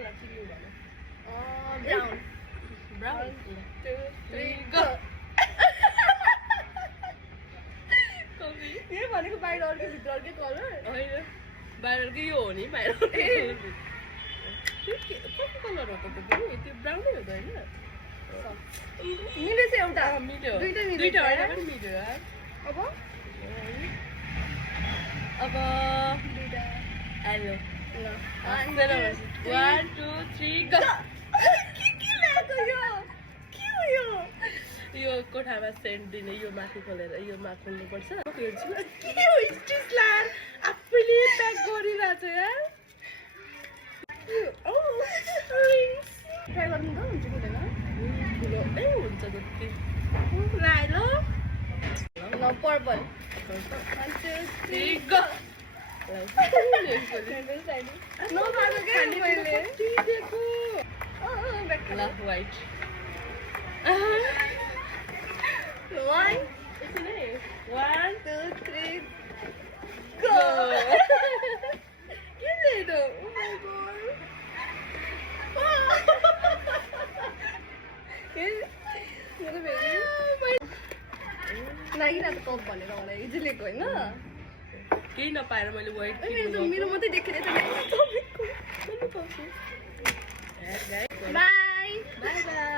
colour तिमीले भन brown brown 2 3 go go copy यो भनेको बाहिर अर्कै भित्र अर्कै कलर होइन बाहिरकै यो हो नि बाहिर कपी कलर हो त त्यो ब्राउनै हो त होइन मिलेछ एउटा मिल्यो दुईटै मिल्यो दुईटा होइन पनि मिल्यो अब अब दुईटा हेलो ल 1 2 3 गो के ल्याएको यो के हो यो यो कोठामा सेन्ट दिने यो माथि खोलेर यो माथि खोल्नुपर्छ हेर्छु के हो स्टिचलार आफैले प्याक गरिरहेछ यार ट्राई गर्नु त हुन्छ किन ठुलो ए हुन्छ जति लाइ ल ल पर्पल 1 2 3 गो नमार्नु के मैले दिएको ब्याक ल वाइट 1 1 2 3 गो के ल्यायो लागिरहेको त कप भनेर मलाई हिजो लिएको होइन केही नपाएर मैले वाइट मेरो मात्रै देखेर त किन्नु बाई बाई बाई